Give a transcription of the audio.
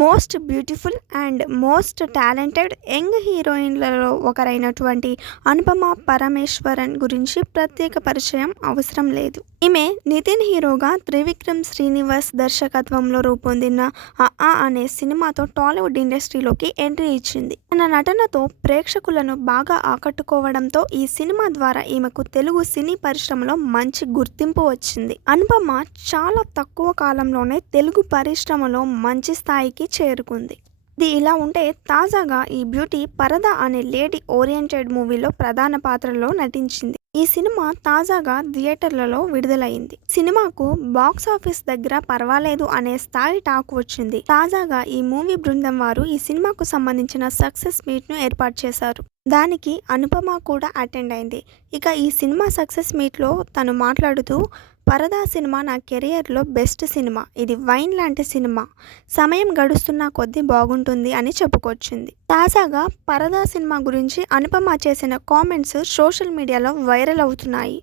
Most beautiful and most talented young హీరోయిన్లలో ఒకరైనటువంటి అనుపమ పరమేశ్వరన్ గురించి ప్రత్యేక పరిచయం అవసరం లేదు. ఈమె నితిన్ హీరోగా త్రివిక్రమ్ శ్రీనివాస్ దర్శకత్వంలో రూపొందిన ఆ అనే సినిమాతో టాలీవుడ్ ఇండస్ట్రీలోకి ఎంట్రీ ఇచ్చింది. తన నటనతో ప్రేక్షకులను బాగా ఆకట్టుకోవడంతో ఈ సినిమా ద్వారా ఈమెకు తెలుగు సినీ పరిశ్రమలో మంచి గుర్తింపు వచ్చింది. అనుపమ చాలా తక్కువ కాలంలోనే తెలుగు పరిశ్రమలో మంచి స్థాయికి చేరుకుంది. ఇది ఇలా ఉంటే తాజాగా ఈ బ్యూటీ పరద అనే లేడీ ఓరియంటెడ్ మూవీలో ప్రధాన పాత్రలో నటించింది. ఈ సినిమా తాజాగా థియేటర్లలో విడుదలైంది. సినిమాకు బాక్సాఫీస్ దగ్గర పర్వాలేదు అనే స్థాయి టాక్ వచ్చింది. తాజాగా ఈ మూవీ బృందం వారు ఈ సినిమాకు సంబంధించిన సక్సెస్ మీట్ ను ఏర్పాటు చేశారు. దానికి అనుపమ కూడా అటెండ్ అయింది. ఇక ఈ సినిమా సక్సెస్ మీట్లో తను మాట్లాడుతూ, పరదా సినిమా నా కెరియర్లో బెస్ట్ సినిమా. ఇది వైన్ లాంటి సినిమా. సమయం గడుస్తున్న కొద్దీ బాగుంటుంది అని చెప్పుకొచ్చింది. తాజాగా పరదా సినిమా గురించి అనుపమ చేసిన కామెంట్స్ సోషల్ మీడియాలో వైరల్ అవుతున్నాయి.